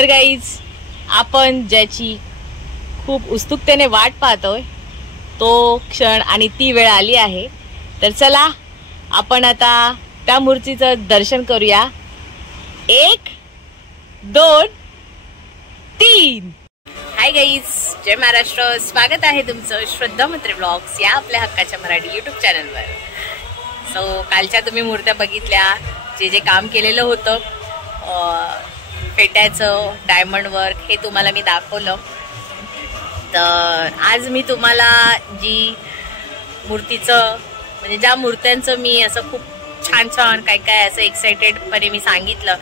तर गाईज, आपण ज्याची खूप उत्सुकतेने वाट पाहतोय तो क्षण आणि ती वेळ आली आहे. तर चला आपण आता त्या मूर्तीचं दर्शन करूया. 1 2 3. हाय गाईज, जय महाराष्ट्र. स्वागत आहे तुमचं श्रद्धा म्हात्रे ब्लॉग्स या आपल्या हक्काच्या मराठी यूट्यूब चॅनलवर. सो कालच्या तुम्ही मूर्त्या बघितल्या, जे काम केलेलं होतं फेट्याचं डायमंड वर्क हे तुम्हाला मी दाखवलं. तर आज मी तुम्हाला जी मूर्तीचं म्हणजे ज्या मूर्त्यांचं मी असं खूप छान छान काय काय असं एक्साइटेडपणे मी सांगितलं,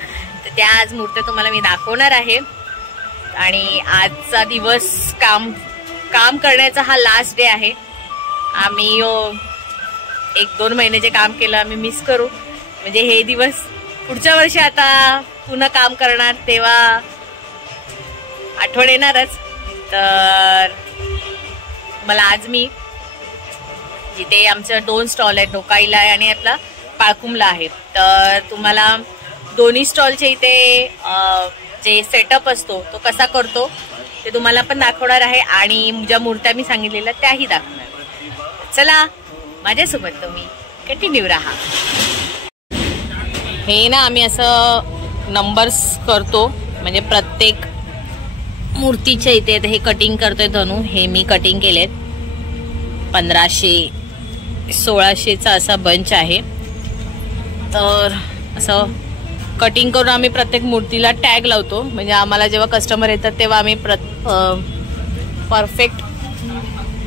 तर त्या आज मूर्त्या तुम्हाला मी दाखवणार आहे. आणि आजचा दिवस काम करण्याचा हा लास्ट डे आहे. आम्ही 1-2 महिन्याचे काम केलं, आम्ही मिस करू. म्हणजे हे दिवस पुढच्या वर्षी आता पुन्हा काम करणार तेव्हा आठवण येणारच. तर मला आज मी जिथे आमचं 2 स्टॉल आहेत, डोकाईला आहे आणि आपला पाळकुमला आहे, तर तुम्हाला दोन्ही स्टॉलचे इथे जे सेटअप असतो तो कसा करतो ते तुम्हाला पण दाखवणार आहे आणि ज्या मूर्त्या मी सांगितलेल्या त्याही दाखवणार. चला माझ्यासोबत तुम्ही कंटिन्यू राहा. हे ना आम्ही असं नंबर्स करतो, म्हणजे प्रत्येक मूर्तीच्या इथे हे कटिंग करतोय धनू. हे मी कटिंग केलेत 1500-1600चा असा बंच आहे. तर असं कटिंग करून आम्ही प्रत्येक मूर्तीला टॅग लावतो. म्हणजे आम्हाला जेव्हा कस्टमर येतात तेव्हा आम्ही परफेक्ट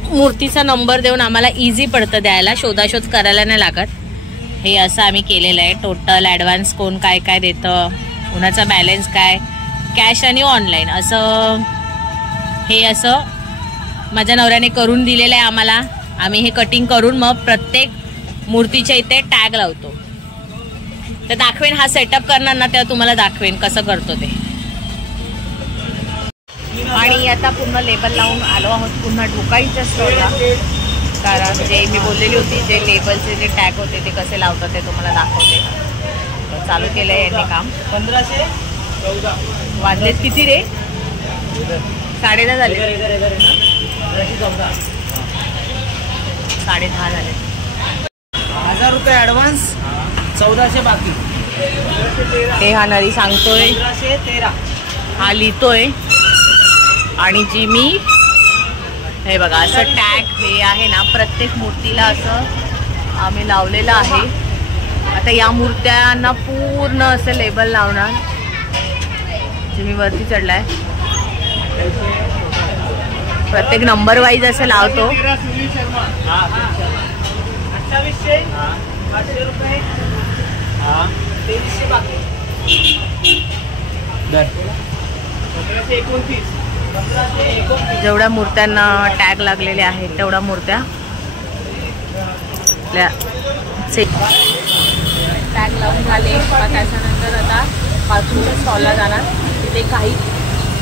मूर्तीचा नंबर देऊन आम्हाला इझी पडतं द्यायला, शोधाशोध करायला नाही लागत. हे असं आम्ही केलेलं आहे. टोटल ॲडव्हान्स कोण काय काय देतं, कुणाचा बॅलन्स काय, कॅश आणि ऑनलाईन असं हे असं माझ्या नवऱ्याने करून दिलेलं आहे आम्हाला. आम्ही हे कटिंग करून मग प्रत्येक मूर्तीच्या इथे टॅग लावतो. तर दाखवेन, हा सेटअप करणार ना तेव्हा तुम्हाला दाखवेन कसं करतो ते. आणि आता पूर्ण लेबल लावून आलो आहोत पुन्हा डोकाईच्या स्टॉलला. कारण जे मी बोललेली होती, जे लेबलचे जे टॅग होते ते कसे लावतात ते तुम्हाला दाखवते. चालू केलं आहे यांनी काम. 1514 वाजलेत किती रे? 10:30 झाले. 10:30 झाले. 1000 रुपये ॲडव्हान्स, 1400 बाकी. ते हा नरी सांगतोय, 1513 हा लिहितोय. आणि जी मी हे बघा असं टॅग हे आहे ना प्रत्येक मूर्तीला असं आम्ही लावलेलं आहे. आता या मूर्त्यांना पूर्ण असं लेबल लावणार, जे मी वरती चढलाय. प्रत्येक नंबर वाईज असं लावतो. 2800 500 रुपये 2300 बाकी. 1729 जेवढ्या मूर्त्यांना टॅग लागलेले आहेत तेवढ्या मूर्त्या आपल्या टॅग लावून झाले. त्याच्यानंतर आता पाळकुमच्या स्टॉलला जाणार. तिथे काही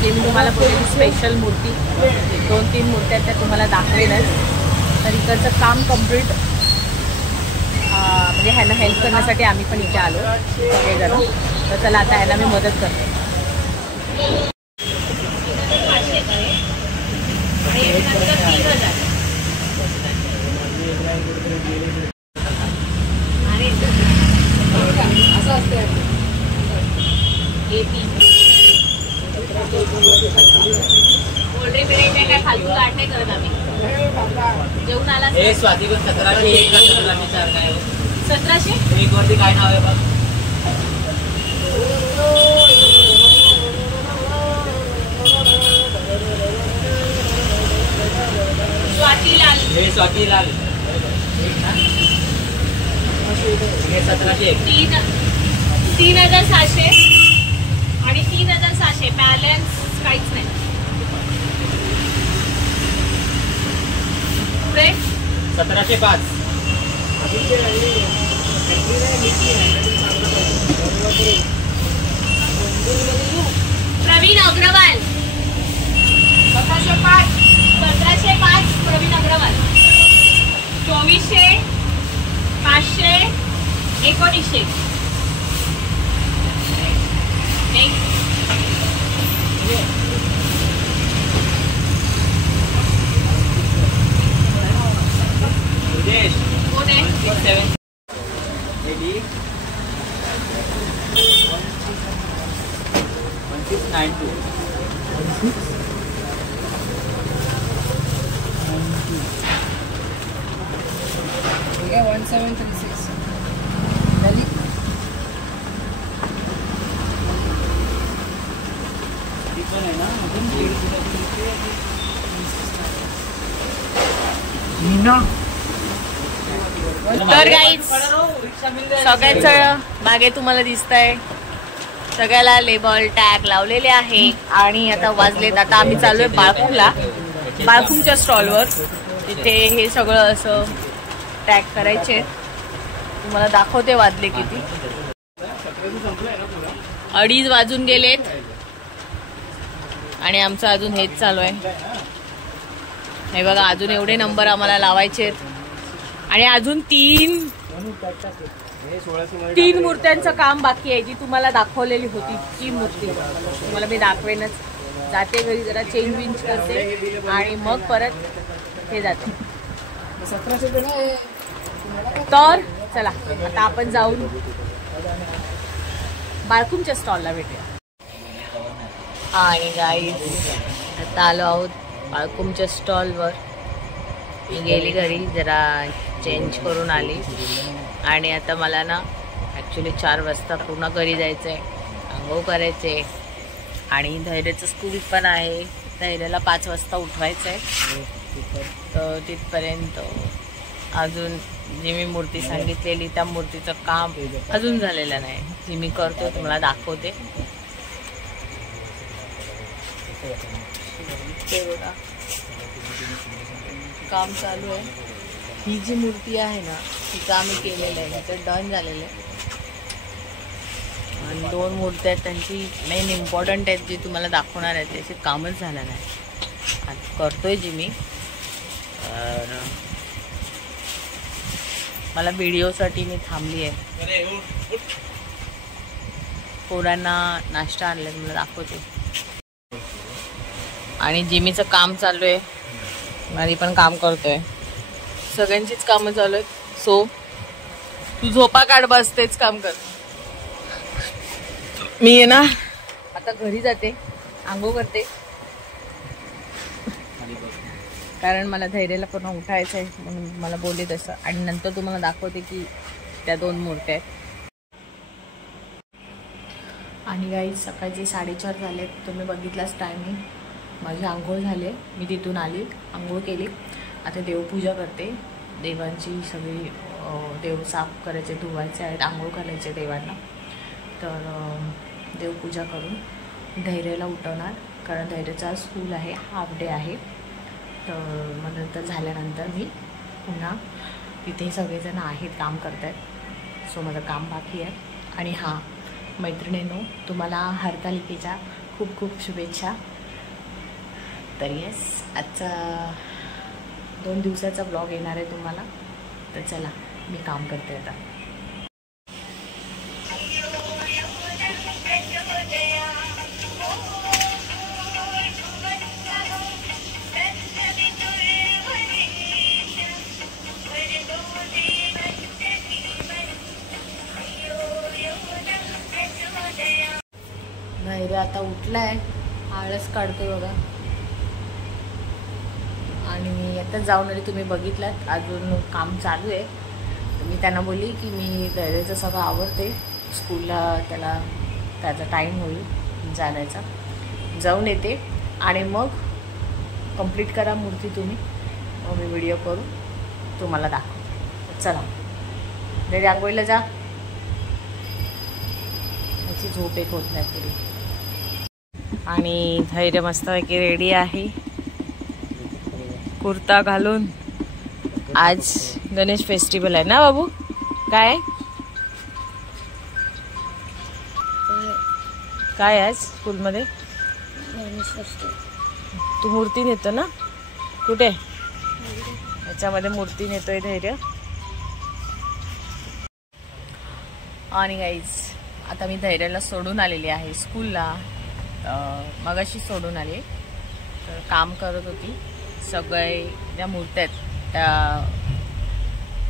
जे मी तुम्हाला बोललेली स्पेशल मूर्ती 2-3 मूर्त्या त्या तुम्हाला दाखवेनच. तर इकडचं काम कम्प्लीट म्हणजे ह्यांना हेल्प करण्यासाठी आम्ही पण इथे आलो सगळेजण. तर चला आता ह्यांना मी मदत करते. असं असतं कोल्ड्रिंक पिण्याचे काय फालतू लाट नाही करत आम्ही. जेवून आला 1700 एक वरती काय नाव आहे बघ. स्वातीलाल. हे स्वातीलाल. हे 1700. 3700 आणि 3700 बॅलन्स काहीच नाही. पुढे 1705. प्रवीण अग्रवाल. 1705 प्रवीण अग्रवाल. 2400 500 1900. 1692. ठीक आहे 1736 झाली. ती पण आहे ना अजून तर गाईज सगळ्यांचं मागे तुम्हाला दिसतंय, सगळ्याला लेबल टॅग लावलेले आहे. आणि आता वाजलेत, आता आम्ही चाललोय बाळकुमला, बाळकुमच्या स्टॉलवर. तिथे हे सगळं असं टॅग करायचे. तुम्हाला दाखवते वाजले किती. 2:30 वाजून गेलेत आणि आमचं अजून हेच चालू आहे. हे बघा, अजून एवढे नंबर आम्हाला लावायचे आहेत. आणि अजून तीन मूर्त्यांचं काम बाकी आहे, जी तुम्हाला दाखवलेली होती ती मूर्ती तुम्हाला मी दाखवेनच. जाते घरी, जरा चेंज विंज करते आणि मग परत हे जाते. 1700 नाही. तर चला आता आपण जाऊन बाळकुमच्या स्टॉलला भेटूया. आणि गाईज आता आलो आहोत बाळकुमच्या स्टॉलवर. मी गेली घरी, जरा चेंज करून आली आणि आता मला ना ॲक्च्युली 4 वाजता पूर्ण घरी जायचं आहे, आंघोळ करायचे. आणि धैर्याचं स्कूल पण आहे, धैर्याला 5 वाजता उठवायचं आहे. तर तिथपर्यंत अजून जी मी मूर्ती सांगितलेली त्या मूर्तीचं काम अजून झालेलं नाही, जी मी करतो तुम्हाला दाखवते. ते बघा काम चालू आहे. ही जी मूर्ती आहे ना तिचं आम्ही केलेलं आहे, तिचं डन झालेलं आहे. आणि 2 मूर्त्या आहेत, त्यांची मेन इम्पॉर्टंट आहेत, जी तुम्हाला दाखवणार आहे त्याचे कामच झालं नाही. आता करतोय जी मी. मला व्हिडिओसाठी मी थांबली आहे. पोरांना नाश्ता आणला तुम्हाला दाखवते. आणि जिमीचं काम चालू आहे, माझी पण काम करतोय, सगळ्यांचीच कामं चालू आहेत. सो तू झोपा काढ, बस तेच काम कर. मी आहे ना आता घरी जाते, आंघोळ करते, कारण मला धैर्याला पण उठायचं आहे म्हणून मला बोलले तसं. आणि नंतर तुम्हाला दाखवते की त्या 2 मूर्त्या आहेत. आणि गाई सकाळचे 4:30 झालेत, तुम्ही बघितलाच टायमिंग. माझी आंघोळ झाले, मी तिथून आली, आंघोळ केली. आता देवपूजा करते. देवांची सगळी देव साफ करायचे, धुवायचे आहेत, आंघोळ करायचे देवांना. तर देवपूजा करून धैर्याला उठवणार, कारण धैर्याचा स्कूल आहे, हाफ डे आहे. तर मग नंतर झाल्यानंतर मी पुन्हा तिथे सगळेजण आहेत, काम करत आहेत. सो माझं काम बाकी आहे. आणि हां मैत्रिणींनो, तुम्हाला हरतालिकेच्या खूप खूप शुभेच्छा. तर येस, आजचा 2 दिवसाचा ब्लॉग येणार आहे तुम्हाला. तर चला मी काम करते आता. धैर्य आता उठलाय, आळस काढतोय बघा. आणि आता जाऊन आली, तुम्ही बघितलात, अजून काम चालू आहे. मी त्यांना बोलली की मी धैर्याचं सगळं आवडते, स्कूलला त्याचा टाईम होईल जाण्याचा, जाऊन येते आणि मग कंप्लीट करा मूर्ती तुम्ही, मग मी व्हिडिओ करून तुम्हाला दाखवते. चला धैर्य आंघोळीला जा, त्याची झोप एक होत नाही पुरी. आणि धैर्य मस्तपैकी रेडी आहे, कुर्ता घालून. आज गणेश फेस्टिवल आहे ना बाबू? काय काय आज स्कूलमध्ये? तू मूर्ती नेतो ना? कुठे? याच्यामध्ये मूर्ती नेतोय धैर्य. आणि गाईज आता मी धैर्याला सोडून आलेली आहे स्कूलला. मगाशी सोडून आले, तर काम करत होती. सगळे ज्या मूर्त्या आहेत त्या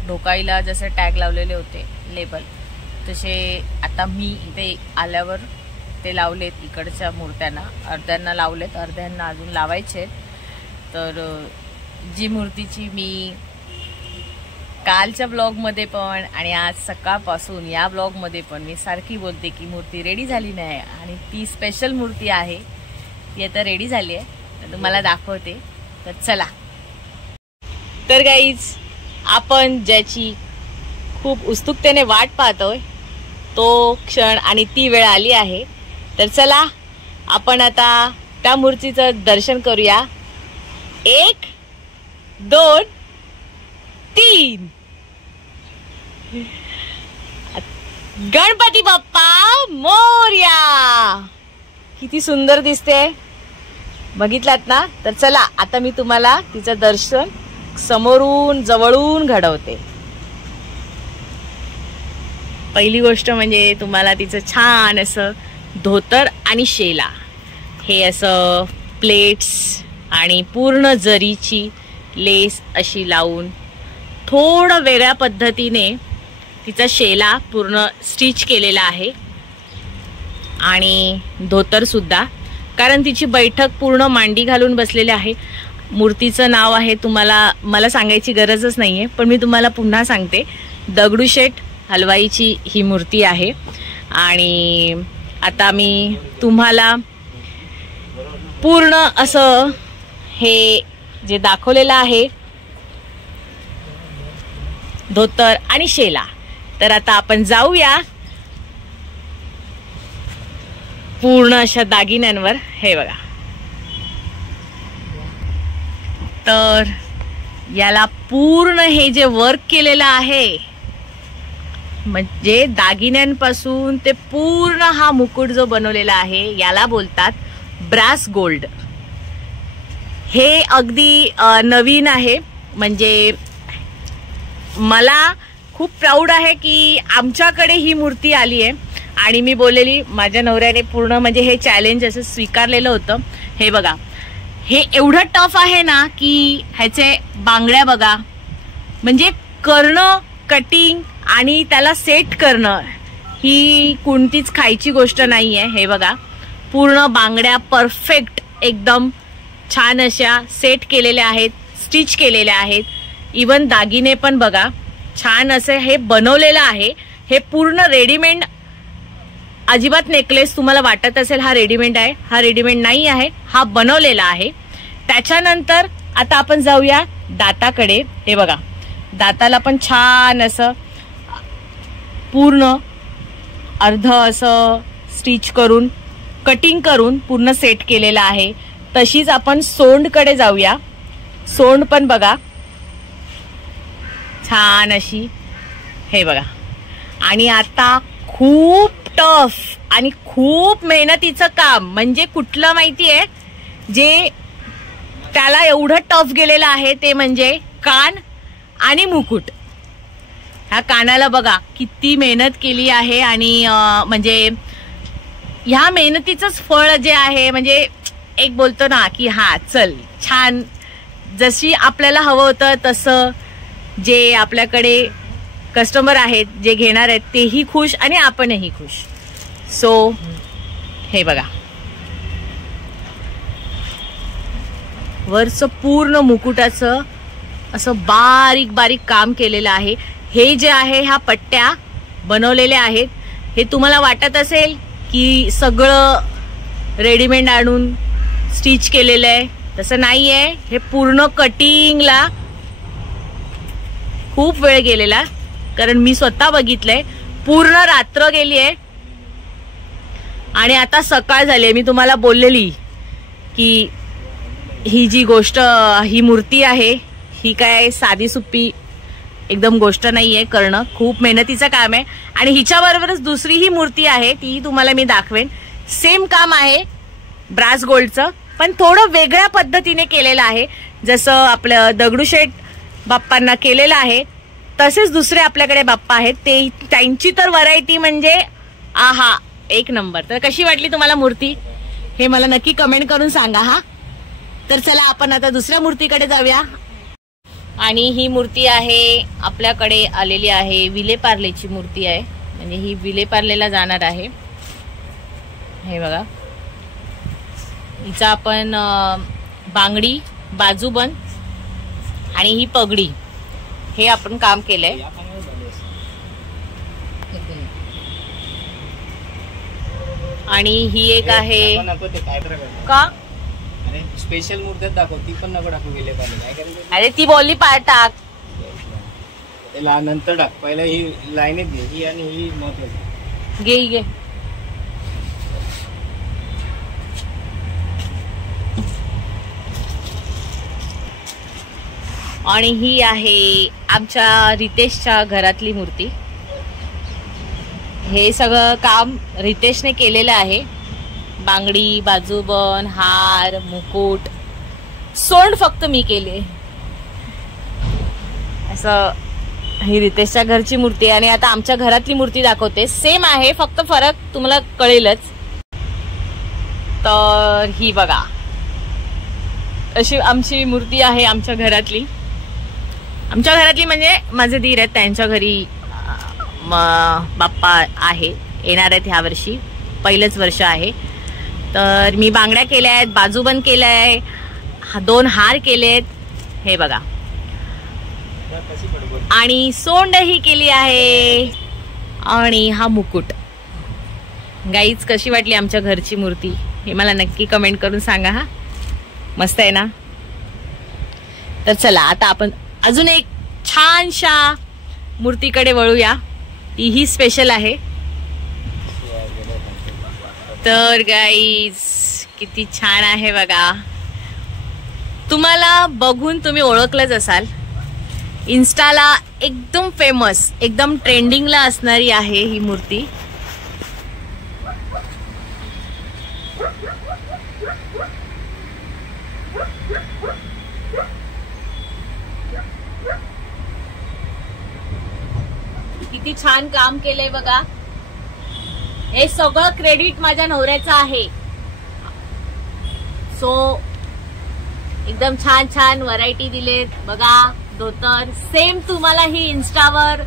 ढोकाईला जसे टॅग लावलेले होते लेबल, तसे आता मी इथे आल्यावर ते लावलेत इकडच्या मूर्त्यांना, अर्ध्यांना लावलेत, अर्ध्यांना अजून लावायचे. तर जी मूर्तीची मी कालच्या ब्लॉगमध्ये पण आणि आज सकाळपासून या ब्लॉगमध्ये पण मी सारखी बोलते की मूर्ती रेडी झाली नाही, आणि ती स्पेशल मूर्ती आहे, ती आता रेडी झाली आहे, तर तुम्हाला दाखवते. तर चला. तर गाईज, आपण ज्याची खूप उत्सुकतेने वाट पाहतोय तो क्षण आणि ती वेळ आली आहे. तर चला, आपण आता त्या मूर्तीचं दर्शन करूया. 1 2 3. गणपती बाप्पा मोरया. किती सुंदर दिसते, बघितलात ना? तर चला, आता मी तुम्हाला तिचं दर्शन समोरून जवळून घडवते. पहिली गोष्ट म्हणजे तुम्हाला तिचं छान असं धोतर आणि शेला, हे असं प्लेट्स आणि पूर्ण जरीची लेस अशी लावून थोडं वेगळ्या पद्धतीने तिचा शेला पूर्ण स्टिच केलेला आहे, आणि धोतर सुद्धा, कारण तिची बैठक पूर्ण मांडी घालून बसलेली आहे. मूर्तीचं नाव आहे, तुम्हाला मला सांगायची गरजच नाहीये, पण मी तुम्हाला पुन्हा सांगते. दगडूशेठ हलवाईची ही मूर्ती आहे. आणि आता मी तुम्हाला पूर्ण असं हे जे दाखवलेलं आहे धोतर आणि शेला. तर आता आपण जाऊया पूर्ण अशा दागिन्यांवर. हे बघा, तर याला पूर्ण हे जे वर्क केलेलं आहे, म्हणजे दागिन्यांपासून ते पूर्ण हा मुकुट जो बनवलेला आहे, याला बोलतात ब्रास गोल्ड. हे अगदी नवीन आहे. म्हणजे मला खूप प्राऊड आहे की आमच्याकडे ही मूर्ती आली आहे. आणि मी बोललेली, माझ्या नवऱ्याने पूर्ण म्हणजे हे चॅलेंज असं स्वीकारलेलं होतं. हे बघा, हे एवढं टफ आहे ना की ह्याचे बांगड्या बघा, म्हणजे करणं, कटिंग आणि त्याला सेट करणं ही कोणतीच खायची गोष्ट नाही आहे. हे बघा, पूर्ण बांगड्या परफेक्ट एकदम छान अशा सेट केलेल्या आहेत, स्टिच केलेल्या आहेत. इवन दागिने पण बघा, छान असे हे बनवलेलं आहे. हे पूर्ण रेडीमेड अजिबात नेकलेस तुम्हाला वाटत असेल हा रेडीमेड आहे, हा रेडीमेड नाही आहे, हा बनवलेला आहे. त्याच्यानंतर आता आपण जाऊया दाताकडे. हे बघा, दाताला पण छान असं पूर्ण अर्ध असं स्टिच करून, कटिंग करून पूर्ण सेट केलेलं आहे. तशीच आपण सोंडकडे जाऊया. सोंड पण बघा छान अशी, हे बघा. आणि आता खूप टफ आणि खूप मेहनतीचं काम, म्हणजे कुठलं माहितीये, जे त्याला एवढं टफ गेलेलं आहे ते म्हणजे कान आणि मुकुट. ह्या कानाला बघा किती मेहनत केली आहे. आणि म्हणजे ह्या मेहनतीचंच फळ जे आहे, म्हणजे एक बोलतो ना की हा चल छान, जशी आपल्याला हवं होतं तसं, जे आपल्याकडे कस्टमर आहेत, जे घेणार आहेत, तेही खुश आणि आपणही खुश. सो हे बघा, वरचं पूर्ण मुकुटाचं असं बारीक बारीक काम केलेलं आहे. हे जे आहे, ह्या पट्ट्या बनवलेल्या आहेत. हे तुम्हाला वाटत असेल की सगळं रेडीमेड आणून स्टिच केलेलं आहे, तसं नाही आहे. हे पूर्ण कटिंगला खूप वेळ गेलेला, कारण मी स्वतः बघितलंय. पूर्ण रात्र गेली आहे आणि आता सकाळ झाली आहे. मी तुम्हाला बोललेली की ही जी गोष्ट, ही मूर्ती आहे, ही काय साधी सुप्पी एकदम गोष्ट नाहीये करणं, खूप मेहनतीचं काम आहे. आणि हिच्याबरोबरच दुसरी ही मूर्ती आहे, ती तुम्हाला मी दाखवेन. सेम काम आहे ब्रास गोल्डचं, पण थोडं वेगळ्या पद्धतीने केलेलं आहे. जसं आपलं दगडूशेठ बाप्पांना केलेलं आहे, तसेच दुसरे आपल्याकडे बाप्पा आहेत. ते त्यांची तर व्हरायटी म्हणजे आहा, एक नंबर. तर कशी वाटली तुम्हाला मूर्ती हे मला नक्की कमेंट करून सांगा हा. तर चला, आपण आता दुसऱ्या मूर्तीकडे जाऊया. आणि ही मूर्ती आहे आपल्याकडे आलेली आहे, विलेपार्लेची मूर्ती आहे. म्हणजे ही विलेपार्लेला जाणार आहे. हे बघा, हिचा आपण बांगडी, बाजूबंद आणि ही पगडी हे आपण काम केलंय. आणि ही एक आहे का स्पेशल मूर्ती दाखव, ती पण नको टाकू गेले पाहिजे. अरे ती बोलली टाक, नंतर टाक, पहिला ही लाईनीत घे, ही आणि ही महत्वाची घे. आणि ही आहे आमच्या रितेशच्या घरातली मूर्ती. हे सगळं काम रितेशने केलेलं आहे. बांगडी, बाजूबन, हार, मुकुट, सोंड फक्त मी केले. असं ही रितेशच्या घरची मूर्ती आहे. आणि आता आमच्या घरातली मूर्ती दाखवते. सेम आहे, फक्त फरक तुम्हाला कळेलच. तर ही बघा, अशी आमची मूर्ती आहे आमच्या घरातली. आमच्या घरातली म्हणजे माझे दीर आहेत, त्यांच्या घरी बाप्पा आहे, येणार आहेत ह्या वर्षी, पहिलंच वर्ष आहे. तर मी बांगड्या केल्या आहेत, बाजूबंद केलाय, 2 हार केलेत, हे बघा, आणि सोंडही केली आहे. आणि हा मुकुट. गाईज कशी वाटली आमच्या घरची मूर्ती हे मला नक्की कमेंट करून सांगा. हा मस्त आहे ना. तर चला आता आपण अजून एक छानशा मूर्तीकडे वळूया. तीही स्पेशल आहे. तर गाईज किती छान आहे बघा. तुम्हाला बघून तुम्ही ओळखलंच असाल. इन्स्टाला एकदम फेमस, एकदम ट्रेंडिंगला असणारी आहे ही मूर्ती. किती छान काम केलंय बघा. हे सगळं क्रेडिट माझ्या नवऱ्याचं आहे. सो एकदम छान छान व्हरायटी दिलेत बघा. धोतर सेम तुम्हाला ही इन्स्टावर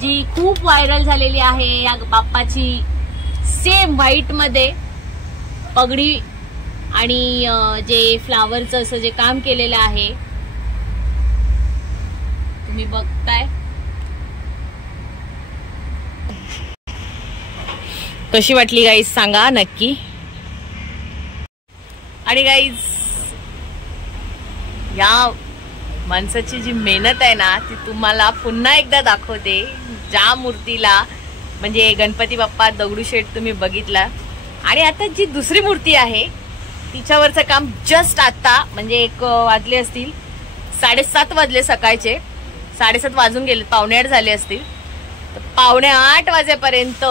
जी खूप व्हायरल झालेली आहे या बाप्पाची, सेम व्हाईट मध्ये पगडी आणि जे फ्लावरचं असं जे काम केलेलं आहे तुम्ही बघताय. कशी वाटली गाईज सांगा नक्की. आणि गाईज या माणसाची जी मेहनत आहे ना ती तुम्हाला पुन्हा एकदा दाखवते. ज्या मूर्तीला म्हणजे गणपती बाप्पा दगडूशेठ तुम्ही बघितला, आणि आता जी दुसरी मूर्ती आहे तिच्यावरचं काम जस्ट आता म्हणजे 1 वाजले असतील, 7:30 वाजले सकाळचे, 7:30 वाजून गेले, 7:45 झाले असतील. तर 7:45 वाजेपर्यंत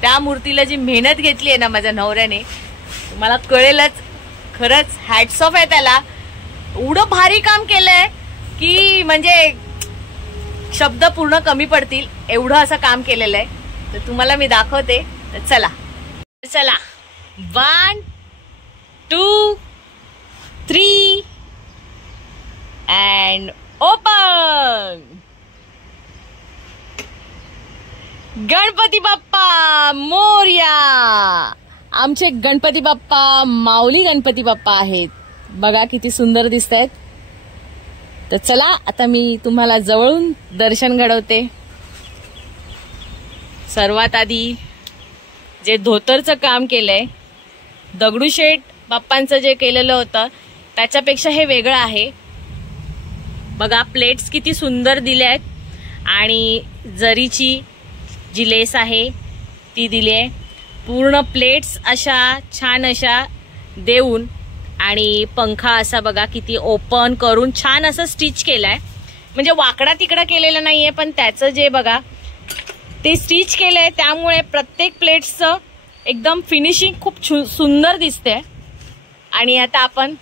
त्या मूर्तीला जी मेहनत घेतली आहे ना माझ्या नवऱ्याने, तुम्हाला कळेलच. खरंच हॅट्स ऑफ आहे त्याला. एवढं भारी काम केलंय की म्हणजे शब्द पूर्ण कमी पडतील एवढं असं काम केलेलं आहे. तर तुम्हाला मी दाखवते. तर चला 1 2 3 अँड ओपन. गणपती बाप्पा मोरया. आमचे गणपती बाप्पा माऊली गणपती बाप्पा आहेत बघा, किती सुंदर दिसत आहेत. तर चला आता मी तुम्हाला जवळून दर्शन घडवते. सर्वात आधी जे धोतरचं काम केलंय, दगडूशेठ बाप्पांचं जे केलेलं होतं त्याच्यापेक्षा हे वेगळं आहे बघा. प्लेट्स किती सुंदर दिल्या आहेत, आणि जरीची जी लेस आहे ती दिली आहे. पूर्ण प्लेट्स अशा छान अशा देऊन, आणि पंखा असा बघा किती ओपन करून छान असं स्टिच केलाय. म्हणजे वाकडा तिकडा केलेला नाहीये, पण त्याचं जे बघा ते स्टिच केलंय, त्यामुळे प्रत्येक प्लेट्सचं एकदम फिनिशिंग खूप सुंदर दिसते. आणि आता आपण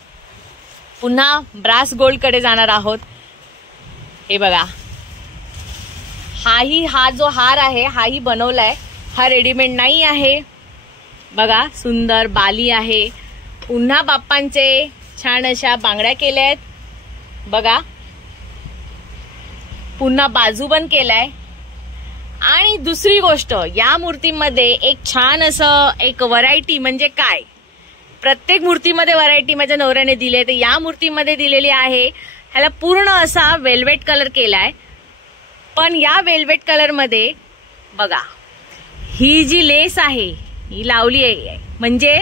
पुन्हा ब्रास गोल्ड कडे जाणार आहोत. हे बघा, हा जो हार आहे हाही बनवलाय, हा रेडीमेड नाही आहे बघा. सुंदर बाली आहे. पुन्हा बाप्पांचे छान अशा बांगड्या केल्या आहेत बघा. पुन्हा बाजूबंद केलाय, आणि दुसरी गोष्ट, या मूर्तीमध्ये एक छान असं एक व्हरायटी म्हणजे काय, प्रत्येक मूर्तीमध्ये व्हरायटी माझ्या नवऱ्याने दिली आहे, तर या मूर्तीमध्ये दिलेली आहे. ह्याला पूर्ण असा वेल्वेट कलर केलाय, पण या वेल्वेट कलर मध्ये बघा ही जी लेस आहे ही लावली आहे, म्हणजे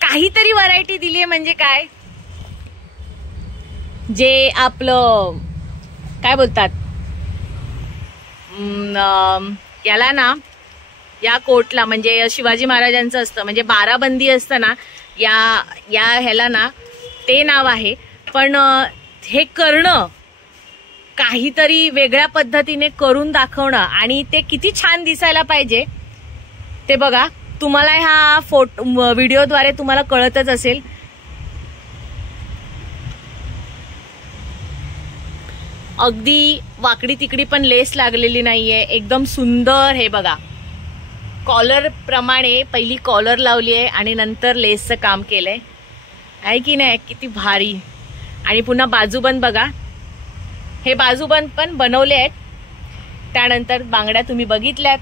काहीतरी व्हरायटी दिली आहे. म्हणजे काय, जे आपलं काय बोलतात याला ना, या कोटला म्हणजे शिवाजी महाराजांचं असतं, म्हणजे 12 बंदी असतं ना, या ह्याला ना ते नाव आहे. पण हे करणं, काहीतरी वेगळ्या पद्धतीने करून दाखवणं आणि ते किती छान दिसायला पाहिजे ते बघा. तुम्हाला ह्या व्हिडिओद्वारे तुम्हाला कळतच असेल. अगदी वाकडी तिकडी पण लेस लागलेली नाहीये, एकदम सुंदर. हे बघा, कॉलर प्रमाणे पहिली कॉलर लावली आहे आणि नंतर लेसचं काम केलंय, आहे की नाही, किती भारी. आणि पुन्हा बाजूबंद बघा, हे बाजूबंद पण बनवले आहेत. त्यानंतर बांगड्या तुम्ही बघितल्यात,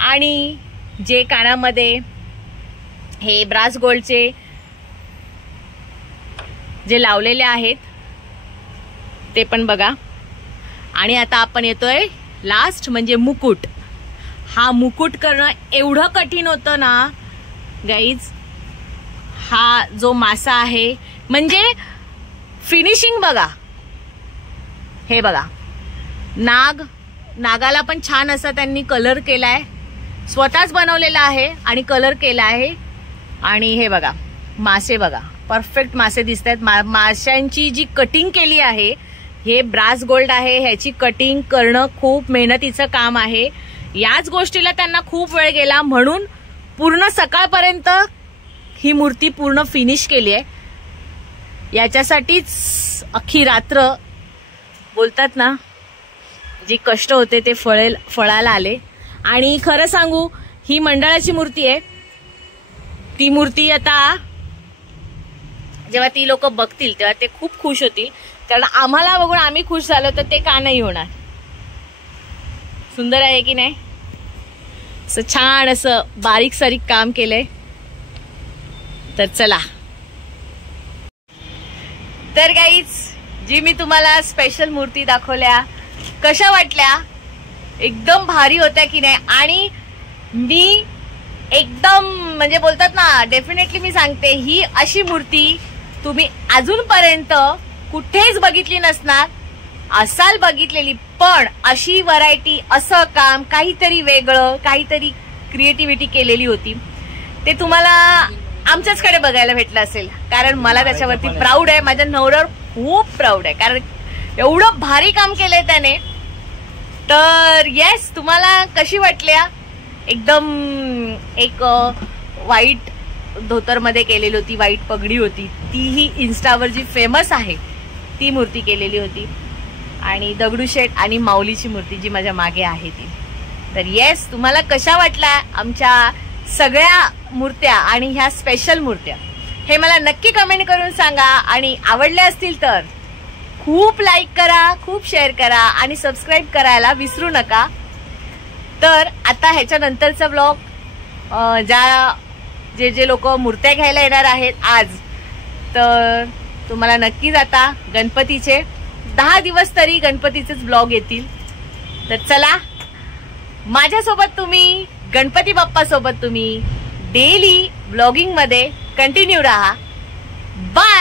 आणि जे कानामध्ये हे ब्रास गोल्डचे जे लावलेले आहेत ते पण बघा. आणि आता आपण येतोय लास्ट म्हणजे मुकुट. हा मुकुट करणं एवढं कठीण होतं ना गाईज. हा जो मासा आहे म्हणजे फिनिशिंग बघा, हे बघा, नागाला पण छान असा त्यांनी कलर केलाय, स्वतःच बनवलेला आहे आणि कलर केला आहे. आणि हे बघा मासे बघा, परफेक्ट मासे दिसत आहेत. माशांची जी कटिंग केली आहे, हे ब्रास गोल्ड आहे, ह्याची कटिंग करणं खूप मेहनतीचं काम आहे. याच गोष्टीला त्यांना खूप वेळ गेला, म्हणून पूर्ण सकाळपर्यंत ही मूर्ती पूर्ण फिनिश केली आहे. याच्यासाठीच अख्खी रात्र बोलतात ना, जी कष्ट होते ते फळाला आले. आणि खरं सांगू, ही मंडळाची मूर्ती आहे. ती मूर्ती आता जेव्हा ती लोक बघतील तेव्हा ते खूप खुश होतील, कारण आम्हाला बघून आम्ही खुश झालो तर ते का नाही होणार. सुंदर आहे की नाही, असं छान असं बारीक सारीक काम केलंय. तर चला, तर गाईज जी मी तुम्हाला स्पेशल मूर्ती दाखवल्या कशा वाटल्या, एकदम भारी होत्या की नाही. आणि मी एकदम म्हणजे बोलतात ना, डेफिनेटली मी सांगते, ही अशी मूर्ती तुम्ही अजूनपर्यंत कुठेच बघितली नसणार. असाल बघितलेली, पण अशी व्हरायटी, असं काम, काहीतरी वेगळं, काहीतरी क्रिएटिव्हिटी केलेली होती, ते तुम्हाला आमच्याचकडे बघायला भेटलं असेल. कारण मला त्याच्यावरती प्राऊड आहे, माझ्या नवऱ्यावर खूप प्राऊड आहे, कारण एवढं भारी काम केलंय त्याने. तर येस, तुम्हाला कशी वाटल्या? एकदम एक व्हाईट धोतरमध्ये केलेली होती, व्हाईट पगडी होती, तीही इन्स्टावर जी फेमस आहे ती मूर्ती केलेली होती. आणि दगडूशेठ आणि माऊलीची मूर्ती जी माझ्या मागे आहे ती. तर येस, तुम्हाला कशा वाटल्या आमच्या सगळ्या मूर्त्या आणि ह्या स्पेशल मूर्त्या, हे मला नक्की कमेंट करून सांगा. आणि आवडल्या असतील तर खूप लाईक करा, खूप शेअर करा आणि सबस्क्राईब करायला विसरू नका. तर आता ह्याच्या नंतरचा ब्लॉग, जे लोक मूर्त्या घ्यायला येणार आहेत आज, तर तुम्हाला नक्कीच आता गणपतीचे 10 दिवस तरी गणपतीचेच ब्लॉग येतील. तर चला, माझ्यासोबत तुम्ही, गणपती बाप्पा सोबत तुम्ही डेली ब्लॉगिंग मध्ये कंटिन्यू राहा. बाय.